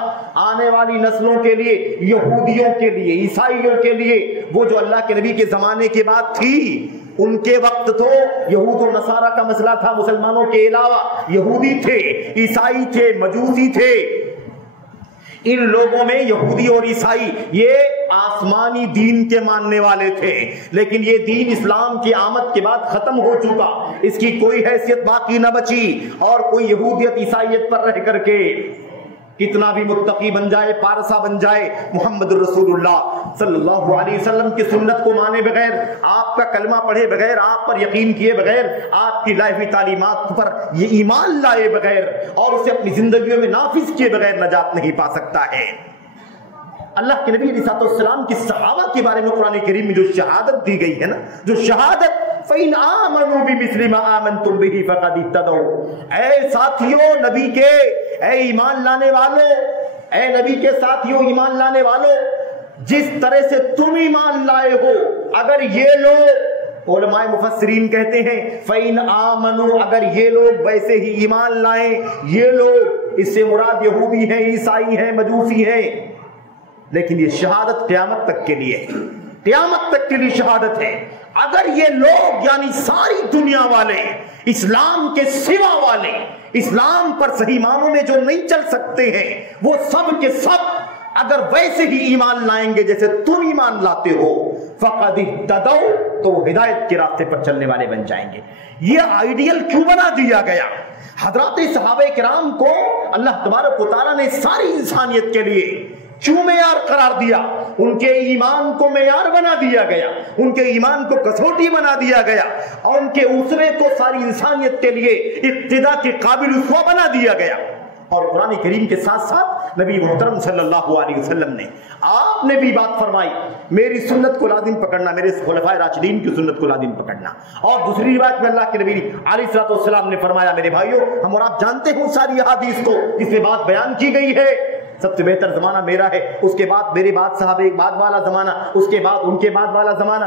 آنے والی نسلوں کے لیے، یہودیوں کے لیے، عیسائیوں کے لیے، وہ جو اللہ کے نبی کے زمانے کے بعد تھی۔ ان کے وقت تو یہود و نصارہ کا مسئلہ تھا، مسلمانوں کے علاوہ یہودی تھے، عیسائی تھے، مجوسی تھے۔ ان لوگوں میں یہودی اور عیسائی یہ آسمانی دین کے ماننے والے تھے، لیکن یہ دین اسلام کی آمد کے بعد ختم ہو چکا، اس کی کوئی حیثیت باقی نہ بچی، اور کوئی یہودیت عیسائیت پر رہ کر کے کتنا بھی متقی بن جائے، پارسا بن جائے، محمد رسول اللہ صلی اللہ علیہ وسلم کی سنت کو مانے بغیر، آپ کا کلمہ پڑھے بغیر، آپ پر یقین کیے بغیر، آپ کی لائحی تعلیمات پر یہ ایمان لائے بغیر اور اسے اپنی زندگیوں میں نافذ کیے بغیر نجات نہیں پا سکتا ہے۔ اللہ کے نبی علیہ السلام کی صحابہ کے بارے میں قرآن کریم میں جو شہادت دی گئی ہے نا، جو شہادت فَإِنْ آمَنُوا بِمِثْلِ مَا آمَنْتُمْ بِهِ فَقَدِ اهْتَدَوْا، اے ساتھیوں نبی کے، اے ایمان لانے والوں، اے نبی کے ساتھیوں ایمان لانے والوں، جس طرح سے تم ایمان لائے ہو اگر یہ لوگ علماء مفسرین کہتے ہیں فَإِنْ آمَنُوا، اگر یہ لوگ ویسے ہی ایمان لائیں، یہ لوگ، اس سے مراد یہودی ہیں، عیسائی ہیں، مجوسی ہیں، لیکن یہ شہادت قیامت تک کے لیے، قیامت تک کے لیے شہادت ہے۔ اگر یہ لوگ یعنی ساری دنیا والے، اسلام کے سوا والے، اسلام پر صحیح معنوں میں جو نہیں چل سکتے ہیں، وہ سب کے سب اگر ویسے ہی ایمان لائیں گے جیسے تم ایمان لاتے ہو، فَقَدِ اهْتَدَوْا، تو وہ ہدایت کے راستے پر چلنے والے بن جائیں گے۔ یہ آئیڈیل کیوں بنا دیا گیا؟ حضرات صحابہ کرام کو اللہ تبارک و تعالیٰ نے ساری انسانیت کے لیے کیوں معیار قرار دیا؟ ان کے ایمان کو معیار بنا دیا گیا، ان کے ایمان کو کسوٹی بنا دیا گیا، اور ان کے اسوے کو ساری انسانیت کے لیے اقتدا کے قابل اسوہ بنا دیا گیا۔ اور قرآن کریم کے ساتھ ساتھ نبی محترم صلی اللہ علیہ وسلم نے، آپ نے بھی بات فرمائی، میری سنت کو لازم پکڑنا، میرے خلفائے راشدین کی سنت کو لازم پکڑنا۔ اور دوسری روایت میں اللہ کے نبی علیہ الصلوۃ والسلام نے فرمایا، میرے بھائیوں، ہم اور آپ جانتے ہیں ساری احادیث کو جس میں بات بیان کی گئی ہے، سب سے بہتر زمانہ میرا ہے، اس کے بعد میرے بعد صحابہ بعد والا زمانہ، اس کے بعد ان کے بعد والا زمانہ،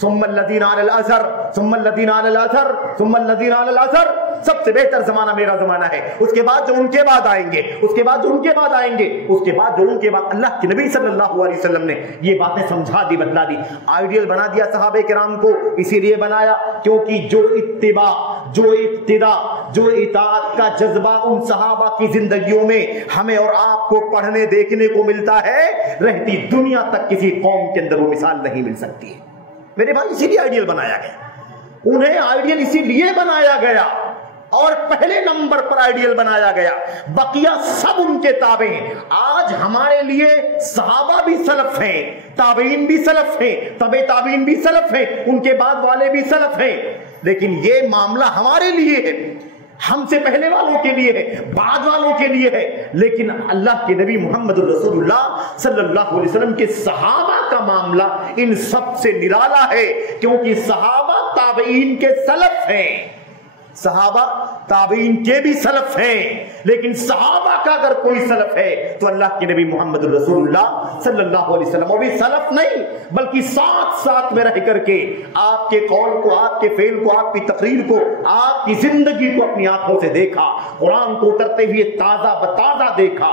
ثم الذین علی الاثر، ثم الذین علی الاثر، ثم الذین علی الاثر، سب سے بہتر زمانہ میرا زمانہ ہے، اس کے بعد جو ان کے بعد آئیں گے، اس کے بعد جو ان کے بعد آئیں گے، اس کے بعد جو ان کے بعد۔ اللہ کے نبی صلی اللہ علیہ وسلم نے یہ باتیں سمجھا دی، بتلا دی، آئیڈیل بنا دیا صحابہ کرام کو۔ اسی لیے بنایا کیونکہ جو اتباع، جو اقتداء، جو اطاعت کا جذبہ ان صحابہ کی زندگیوں میں ہمیں اور آپ کو پڑھنے دیکھنے کو ملتا ہے، رہتی دنیا تک کسی قوم کے اندر وہ مثال نہیں مل سکتی ہے میرے بھائی۔ اسی لیے آئیڈیل بنایا گیا، انہیں آئیڈیل اسی لیے بنایا گیا، اور پہلے نمبر پر آئیڈیل بنایا گیا، بقیہ سب ان کے تابع ہیں۔ آج ہمارے لیے صحابہ بھی سلف ہیں، تابعین بھی سلف ہیں، تبع تابعین بھی سلف ہیں، ان کے بعد والے بھی سلف ہیں، لیکن یہ معاملہ ہمارے لیے ہے، ہم سے پہلے والوں کے لیے ہے، بعد والوں کے لیے ہے، لیکن اللہ کے نبی محمد رسول اللہ صلی اللہ علیہ وسلم کے صحابہ کا معاملہ ان سب سے نرالا ہے، کیونکہ صحابہ تابعین کے سلف ہیں، صحابہ تابعین کے بھی سلف ہیں، لیکن صحابہ کا اگر کوئی سلف ہے تو اللہ کے نبی محمد رسول اللہ صلی اللہ علیہ وسلم، وہ بھی سلف نہیں بلکہ ساتھ میں رہ کر کے آپ کے قول کو، آپ کے فعل کو، آپ کی تقریر کو، آپ کی زندگی کو اپنی آنکھوں سے دیکھا، قرآن کو اترتے ہوئے تازہ بتازہ دیکھا،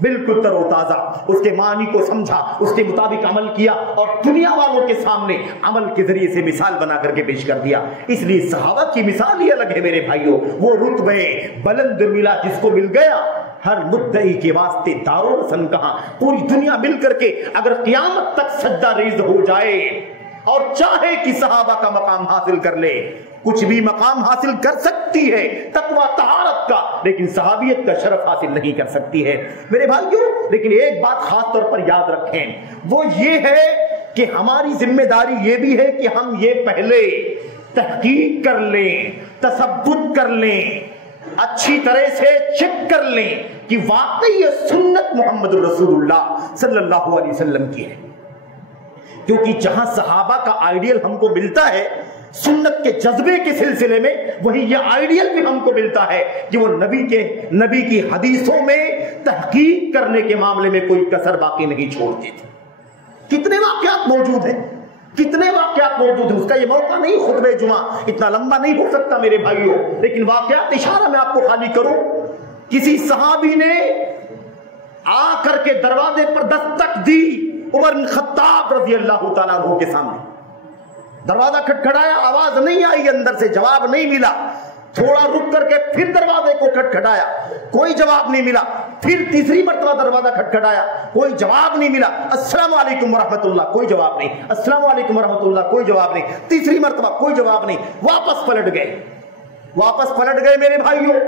بالکل تر و تازہ، اس کے معنی کو سمجھا، اس کے مطابق عمل کیا، اور دنیا والوں کے سامنے عمل کے ذریعے سے مثال بنا کر کے پیش کر دیا۔ اس لیے صحابہ کی مثال ہی الگ ہے میرے بھائیوں، وہ رتبے بلند ملا جس کو مل گیا، ہر مدعی کے واسطے دار و رسن کہاں، پوری دنیا مل کر کے اگر قیامت تک سجدہ ریز ہو جائے اور چاہے کہ صحابہ کا مقام حاصل کر لے، کچھ بھی مقام حاصل کر سکتی ہے تقویٰ طہارت کا، لیکن صحابیت کا شرف حاصل نہیں کر سکتی ہے میرے بھائیوں۔ لیکن ایک بات خاص طور پر یاد رکھیں، وہ یہ ہے کہ ہماری ذمہ داری یہ بھی ہے کہ ہم یہ پہلے تحقیق کر لیں، تثبت کر لیں، اچھی طرح سے چیک کر لیں کہ واقعی یہ سنت محمد رسول اللہ صلی اللہ علیہ وسلم کی ہے، کیونکہ جہاں صحابہ کا آئیڈیل ہم کو ملتا ہے سنت کے جذبے کے سلسلے میں، وہی یہ آئیڈیل بھی ہم کو ملتا ہے کہ وہ نبی کی حدیثوں میں تحقیق کرنے کے معاملے میں کوئی کسر باقی نہیں چھوڑتے تھے۔ کتنے واقعات موجود ہیں، کتنے واقعات موجود ہیں، اس کا یہ موقع نہیں خطبہ جمعہ اتنا لمبا نہیں ہو سکتا میرے بھائیوں، لیکن واقعات اشارہ میں آپ کو خالی کروں۔ کسی صحابی نے آ کر کے دروازے پر دستک دی عمر بن خطاب رضی اللہ تعالیٰ عنہ کے سامنے، دروازہ کھٹکھٹایا، آواز نہیں آئی، اندر سے جواب نہیں ملا، تھوڑا رک کر کے پھر دروازے کو کھٹکھٹایا، کوئی جواب نہیں ملا، پھر تیسری مرتبہ دروازہ کھٹکھٹایا، کوئی جواب نہیں ملا، السلام علیکم ورحمۃ اللہ، کوئی جواب نہیں، السلام علیکم ورحمۃ اللہ، کوئی جواب نہیں، تیسری مرتبہ کوئی جواب نہیں، واپس پلٹ گئے میرے بھائیوں۔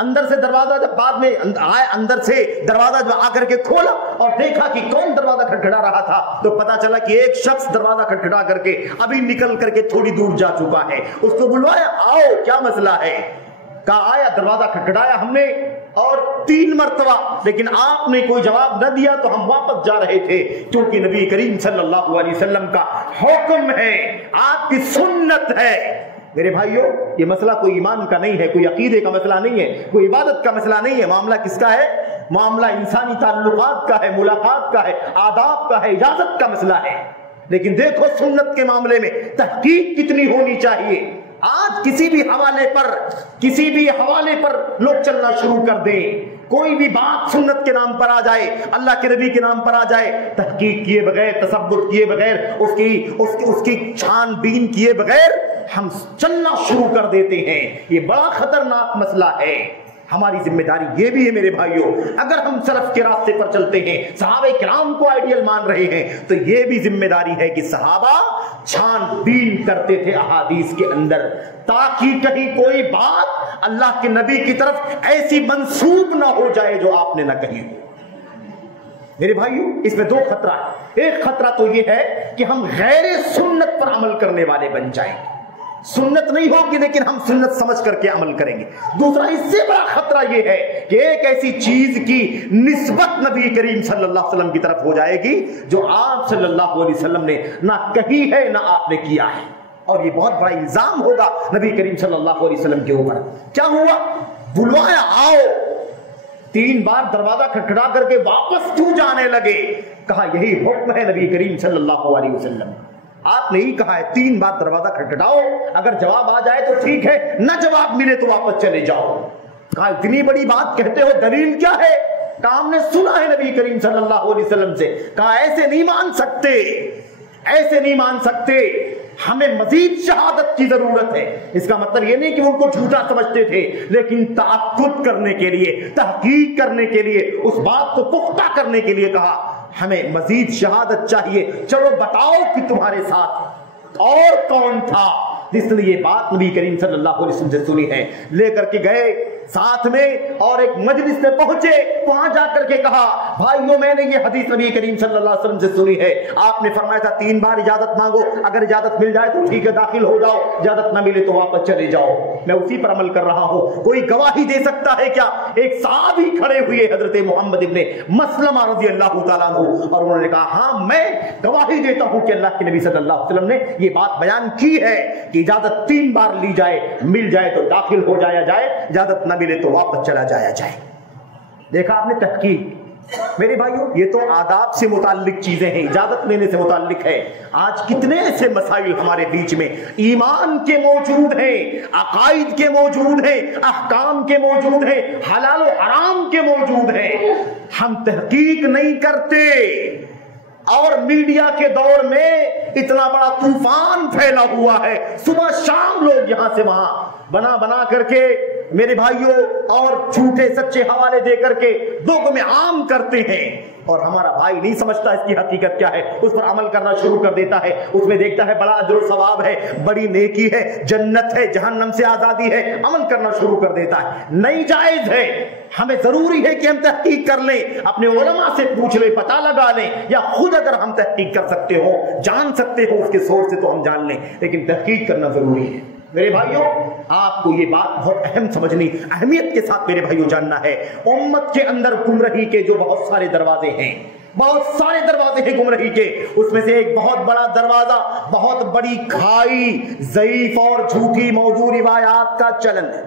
اندر سے دروازہ جب بعد میں آئے، اندر سے دروازہ جب آ کر کے کھولا اور دیکھا کہ کون دروازہ کھٹکھٹا رہا تھا، تو پتا چلا کہ ایک شخص دروازہ کھٹکھٹا کر کے ابھی نکل کر کے تھوڑی دور جا چکا ہے۔ اس کو بلوایا، آؤ کیا مسئلہ ہے؟ کہا آیا، دروازہ کھٹکھٹایا ہم نے اور 3 مرتبہ، لیکن آپ نے کوئی جواب نہ دیا تو ہم واپس جا رہے تھے، کیونکہ نبی کریم صلی اللہ علیہ وسلم کا حکم ہے، آپ کی سنت ہے۔ میرے بھائیوں، یہ مسئلہ کوئی ایمان کا نہیں ہے، کوئی عقیدے کا مسئلہ نہیں ہے، کوئی عبادت کا مسئلہ نہیں ہے، معاملہ کس کا ہے؟ معاملہ انسانی تعلقات کا ہے، ملاقات کا ہے، آداب کا ہے، اجازت کا مسئلہ ہے۔ لیکن دیکھو سنت کے معاملے میں تحقیق کتنی ہونی چاہیے. آج کسی بھی حوالے پر لوگ چلنا شروع کر دیں, کوئی بھی بات سنت کے نام پر آ جائے, اللہ کے نبی کے نام پر آ جائے, تحقیق کیے بغیر, تثبت کیے بغیر, اس کی چھان بین کیے بغیر ہم چلنا شروع کر دیتے ہیں. یہ بڑا خطرناک مسئلہ ہے. ہماری ذمہ داری یہ بھی ہے میرے بھائیوں, اگر ہم سلف کے راستے پر چلتے ہیں, صحابہ کرام کو آئیڈیل مان رہے ہیں, تو یہ بھی ذمہ داری ہے کہ صحابہ چھان بین کرتے تھے احادیث کے اندر, تاکہ کہیں کوئی بات اللہ کے نبی کی طرف ایسی منسوب نہ ہو جائے جو آپ نے نہ کہی ہو. میرے بھائیوں, اس میں دو خطرہ ہے. ایک خطرہ تو یہ ہے کہ ہم غیر سنت پر عمل کرنے والے بن جائیں گے, سنت نہیں ہوگی لیکن ہم سنت سمجھ کر کے عمل کریں گے. دوسرا اس سے بڑا خطرہ یہ ہے کہ ایک ایسی چیز کی نسبت نبی کریم صلی اللہ علیہ وسلم کی طرف ہو جائے گی جو آپ صلی اللہ علیہ وسلم نے نہ کہی ہے نہ آپ نے کیا ہے, اور یہ بہت بڑا الزام ہوگا نبی کریم صلی اللہ علیہ وسلم کے اوپر. کیا ہوا؟ بلوایا, آؤ, 3 بار دروازہ کھٹکھٹا کر کے واپس کیوں جانے لگے؟ کہا یہی حکم ہے نبی کریم صلی اللہ علیہ وسلم. آپ نے ہی کہا ہے 3 بار دروازہ کھٹکھٹاؤ, اگر جواب آ جائے تو ٹھیک ہے, نہ جواب ملے تو واپس چلے جاؤ. کہا اتنی بڑی بات کہتے ہو, دلیل کیا ہے؟ کہا ہم نے سنا ہے نبی کریم صلی اللہ علیہ وسلم سے. کہا ایسے نہیں مان سکتے, ایسے نہیں مان سکتے, ہمیں مزید شہادت کی ضرورت ہے. اس کا مطلب یہ نہیں کہ ان کو جھوٹا سمجھتے تھے, لیکن تأکد کرنے کے لیے, تحقیق کرنے کے لیے, اس بات کو پختہ کرنے کے لیے کہا ہمیں مزید شہادت چاہیے, چلو بتاؤ کہ تمہارے ساتھ اور کون تھا. اس لیے یہ بات نبی کریم صلی اللہ علیہ وسلم سے سنی ہے. لے کر کے گئے ساتھ میں اور ایک مجلس میں پہنچے, وہاں جا کر کے کہا بھائیوں میں نے یہ حدیث نبی کریم صلی اللہ علیہ وسلم سے سنی ہے, آپ نے فرمایا تھا 3 بار اجازت مانگو, اگر اجازت مل جائے تو ٹھیک ہے داخل ہو جاؤ, اجازت نہ ملے تو واپس چلے جاؤ. میں اسی پر عمل کر رہا ہوں. کوئی گواہی دے سکتا ہے کیا؟ ایک صحابی کھڑے ہوئے حضرت محمد ابن مسلمہ رضی اللہ تعالیٰ عنہ, اور انہوں نے کہا ہاں میں گواہی دیتا ہوں کہ اللہ کے نبی صلی اللہ علیہ وسلم نے یہ بات بیان کی ہے کہ اجازت 3 بار لی جائے, مل جائے تو داخل ہو جایا جائے, اجازت نہ ملے تو واپس چلا جایا جائے. دیکھا آپ نے تحقیق. میرے بھائیوں یہ تو آداب سے متعلق چیزیں ہیں, اجازت لینے سے متعلق ہے. آج کتنے ایسے مسائل ہمارے بیچ میں ایمان کے موجود ہیں, عقائد کے موجود ہیں, احکام کے موجود ہیں, حلال و حرام کے موجود ہیں, ہم تحقیق نہیں کرتے. اور میڈیا کے دور میں اتنا بڑا طوفان پھیلا ہوا ہے, صبح شام لوگ یہاں سے وہاں بنا کر کے میرے بھائیوں اور جھوٹے سچے حوالے دے کر کے لوگوں میں عام کرتے ہیں, اور ہمارا بھائی نہیں سمجھتا اس کی حقیقت کیا ہے, اس پر عمل کرنا شروع کر دیتا ہے. اس میں دیکھتا ہے بڑا اجر و ثواب ہے, بڑی نیکی ہے, جنت ہے, جہنم سے آزادی ہے, عمل کرنا شروع کر دیتا ہے. نہیں جائز ہے. ہمیں ضروری ہے کہ ہم تحقیق کر لیں, اپنے علماء سے پوچھ لیں, پتہ لگا لیں, یا خود اگر ہم تحقیق کر سکتے ہو, جان سکتے ہو اس کے سورس سے تو ہم جان لیں, لیکن تحقیق کرنا ضروری ہے. میرے بھائیوں آپ کو یہ بات بہت اہم سمجھنی, اہمیت کے ساتھ میرے بھائیوں جاننا ہے. امت کے اندر گمراہی کے جو بہت سارے دروازے ہیں, بہت سارے دروازے ہیں گمراہی کے, اس میں سے ایک بہت بڑا دروازہ, بہت بڑی کھائی ضعیف اور جھوٹی موضوع روایات کا چلن ہے.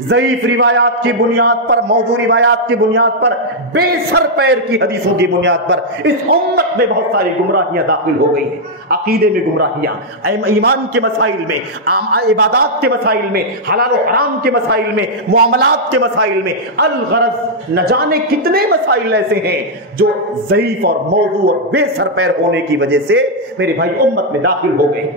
ضعیف روایات کی بنیاد پر, موضوع روایات کی بنیاد پر, بے سر پیر کی حدیثوں کی بنیاد پر اس امت میں بہت ساری گمراہیاں داخل ہو گئی ہیں. عقیدے میں گمراہیاں, ایمان کے مسائل میں, عبادات کے مسائل میں, حلال و حرام کے مسائل میں, معاملات کے مسائل میں, الغرض نہ جانے کتنے مسائل ایسے ہیں جو ضعیف اور موضوع اور بے سر پیر ہونے کی وجہ سے میرے بھائی امت میں داخل ہو گئے.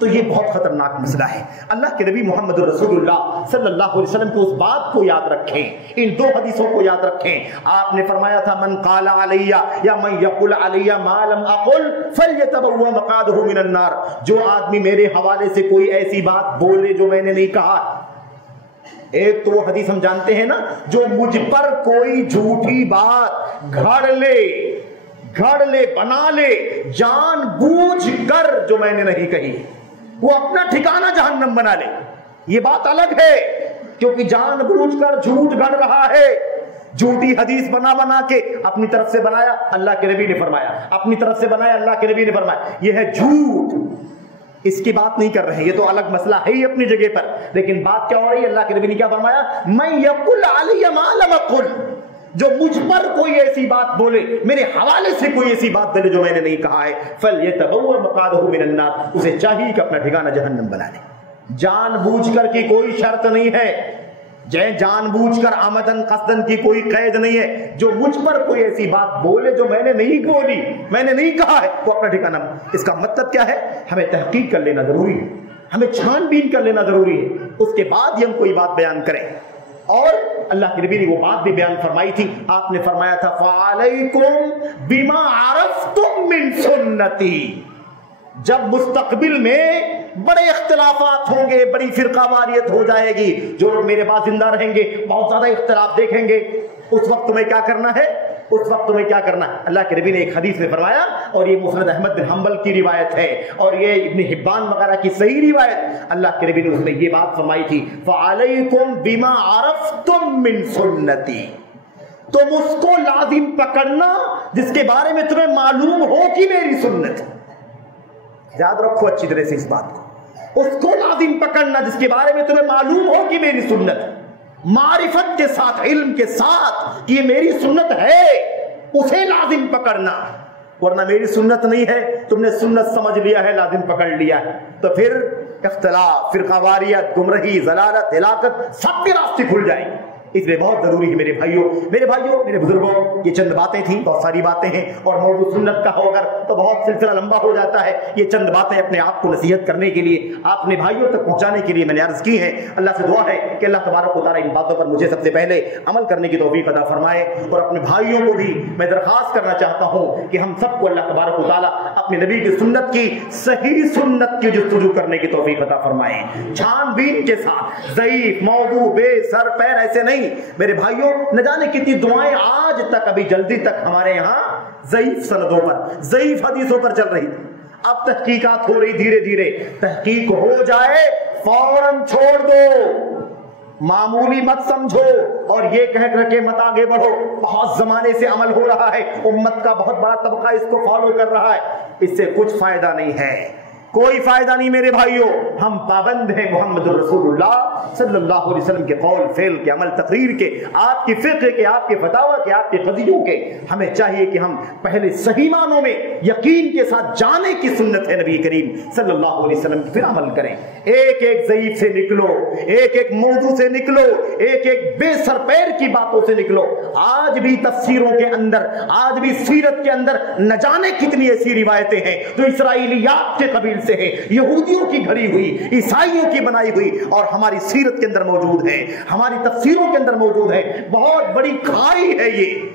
تو یہ بہت خطرناک مسئلہ ہے. اللہ کے نبی محمد رسول اللہ صلی اللہ علیہ وسلم کو اس بات کو یاد رکھیں, ان 2 حدیثوں کو یاد رکھیں. آپ نے فرمایا تھا من قال علی یا من یقول علی ما لم اقل فلیتبوأ مقعدہ من النار, جو آدمی میرے حوالے سے کوئی ایسی بات بولے جو میں نے نہیں کہا. ایک تو وہ حدیث ہم جانتے ہیں نا, جو مجھ پر کوئی جھوٹی بات گھڑ لے, بنا لے, جان بوجھ کر جو میں نے نہیں کہی, وہ اپنا ٹھکانہ جہنم بنا لے. یہ بات الگ ہے, کیونکہ جان بوجھ کر جھوٹ گھڑ رہا ہے, جھوٹی حدیث بنا کے اپنی طرف سے بنایا, اللہ کے نبی نے فرمایا, اپنی طرف سے بنایا, اللہ کے نبی نے فرمایا, یہ ہے جھوٹ. اس کی بات نہیں کر رہے, یہ تو الگ مسئلہ ہے ہی اپنی جگہ پر, لیکن بات کیا ہو رہی ہے؟ اللہ کے نبی نے کیا فرمایا؟ من یقل علی ما لم اقل, جو مجھ پر کوئی ایسی بات بولے، میرے حوالے سے کوئی ایسی بات بولے جو میں نے نہیں کہا ہے، فَلْيَتَبَوَّأْ مَقْعَدَهُ مِنَ النَّارِ، اسے چاہیے کہ اپنا ٹھکانہ جہنم بنا لے۔ جان بوجھ کر کی کوئی شرط نہیں ہے، جان بوجھ کر آمدن قصدن کی کوئی قید نہیں ہے۔ جو مجھ پر کوئی ایسی بات بولے جو میں نے نہیں بولی، میں نے نہیں کہا ہے، وہ اپنا ٹھکانہ۔ اس کا مطلب کیا ہے؟ ہمیں تحقیق کر لینا ضروری ہے، ہمیں چھان بین کر لینا ضروری ہے، اس کے بعد ہی ہم کوئی بات بیان کریں۔ اور اللہ کے نبی نے وہ بات بھی بیان فرمائی تھی، آپ نے فرمایا تھا فَعَلَيْكُمْ بِمَا عَرَفْتُم مِّن سُنَّتِي۔ جب مستقبل میں بڑے اختلافات ہوں گے، بڑی فرقہ واریت ہو جائے گی، جو لوگ میرے پاس زندہ رہیں گے بہت زیادہ اختلاف دیکھیں گے، اس وقت تمہیں کیا کرنا ہے؟ اس وقت تمہیں کیا کرنا ہے؟ اللہ کے نبی نے ایک حدیث میں فرمایا، اور یہ مسند احمد بن حنبل کی روایت ہے اور یہ ابن حبان وغیرہ کی صحیح روایت، اللہ کے نبی نے اس میں یہ بات فرمائی تھی فَعَلَيْكُمْ بِمَا عَرَفْتُم مِّن سُنَّتِي، تم اس کو لازم پکڑنا جس کے بارے میں تمہیں معلوم ہو کہ میری سنت۔ یاد رکھو اچھی طرح سے اس بات کو، اس کو لازم پکڑنا جس کے بارے میں تمہیں معلوم ہو کہ میری سنت، معرفت کے ساتھ، علم کے ساتھ کہ یہ میری سنت ہے، اسے لازم پکڑنا۔ ورنہ میری سنت نہیں ہے، تم نے سنت سمجھ لیا ہے، لازم پکڑ لیا ہے، تو پھر اختلاف، فرقہ واریت، گمراہی، ضلالت، ہلاکت سب کے راستے کھل جائیں گے۔ اس لیے بہت ضروری ہے میرے بھائیوں، میرے بزرگوں، یہ چند باتیں تھیں، بہت ساری باتیں ہیں، اور موضوع سنت کا ہو اگر تو بہت سلسلہ لمبا ہو جاتا ہے۔ یہ چند باتیں اپنے آپ کو نصیحت کرنے کے لیے، اپنے بھائیوں تک پہنچانے کے لیے میں نے عرض کی ہیں۔ اللہ سے دعا ہے کہ اللہ تبارک و تعالیٰ ان باتوں پر مجھے سب سے پہلے عمل کرنے کی توفیق عطا فرمائے، اور اپنے بھائیوں کو بھی میں درخواست کرنا چاہتا ہوں کہ ہم سب کو اللہ تبارک و تعالیٰ اپنے نبی کی سنت کی، صحیح سنت کی جستجو کرنے کی توفیق عطا فرمائے، چھان بین کے ساتھ، ضعیف، موضوع، بے سر پیر ایسے نہیں۔ میرے بھائیوں، نہ جانے کتنی دعائیں آج تک، ابھی جلدی تک ہمارے یہاں ضعیف سندوں پر، ضعیف حدیثوں پر چل رہی، اب تحقیقات ہو رہی، دھیرے دھیرے تحقیق ہو جائے فوراً چھوڑ دو، معمولی مت سمجھو، اور یہ کہہ کر کے مت آگے بڑھو۔ بہت زمانے سے عمل ہو رہا ہے، امت کا بہت بڑا طبقہ اس کو فالو کر رہا ہے، اس سے کچھ فائدہ نہیں ہے، کوئی فائدہ نہیں میرے بھائیوں۔ ہم پابند ہیں محمد الرسول اللہ صلی اللہ علیہ وسلم کے قول، فعل کے، عمل، تقریر کے، آپ کی فقہ کے، آپ کے فتاوی کے، آپ کے قضیوں کے۔ ہمیں چاہیے کہ ہم پہلے صحیح معنوں میں یقین کے ساتھ جانے کی سنت ہے نبی کریم صلی اللہ علیہ وسلم کی، پھر عمل کریں۔ ایک ایک ضعیف سے نکلو، ایک ایک موضوع سے نکلو، ایک ایک بے سر پیر کی باتوں سے نکلو۔ آج بھی تفسیروں کے اندر، آج بھی سیرت کے اندر نہ جانے کتنی ایسی روایتیں ہیں جو اسرائیلیات کے قبیل سے ہے، یہودیوں کی گھڑی ہوئی، عیسائیوں کی بنائی ہوئی، اور ہماری سیرت کے اندر موجود ہے، ہماری تفسیروں کے اندر موجود ہے۔ بہت بڑی کھائی ہے یہ۔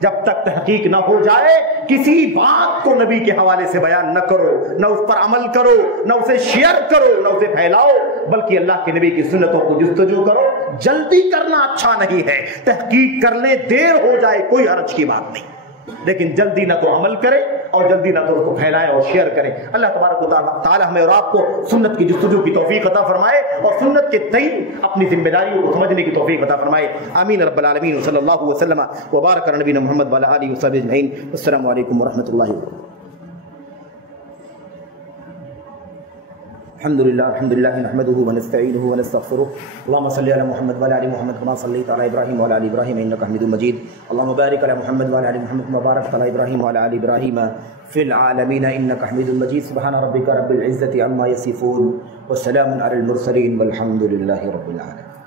جب تک تحقیق نہ ہو جائے کسی بات کو نبی کے حوالے سے بیان نہ کرو، نہ اس پر عمل کرو، نہ اسے شیئر کرو، نہ اسے پھیلاؤ، بلکہ اللہ کے نبی کی سنتوں کو جستجو کرو۔ جلدی کرنا اچھا نہیں ہے، تحقیق کر لیں، دیر ہو جائے کوئی حرج کی بات نہیں، لیکن جلدی نہ تو عمل کرے اور جلدی نہ تو اس کو پھیلائے اور شیئر کرے۔ اللہ تبارک و تعالی ہمیں اور آپ کو سنت کی جستجو کی توفیق عطا فرمائے، اور سنت کے تئیں اپنی ذمہ داریوں کو سمجھنے کی توفیق عطا فرمائے۔ آمین رب العالمین، صلی اللہ وسلم وبارک علی نبینا محمد وعلی آلہ وصحبہ اجمعین۔ السلام علیکم ورحمۃ اللہ وبرکاتہ۔ الحمد للہ نحمده ونستعینه ونستغفره، اللهم صل علی محمد وعلی آل محمد كما صلیت علی ابراہیم وعلی آل ابراہیم انک حمید مجید، اللهم بارک علی محمد وعلی آل محمد كما بارکت علی ابراہیم وعلی آل ابراہیم فی العالمین انک حمید مجید۔ سبحان ربک رب العزة عما یصفون، والسلام علی المرسلین، والحمد للہ رب العالمین۔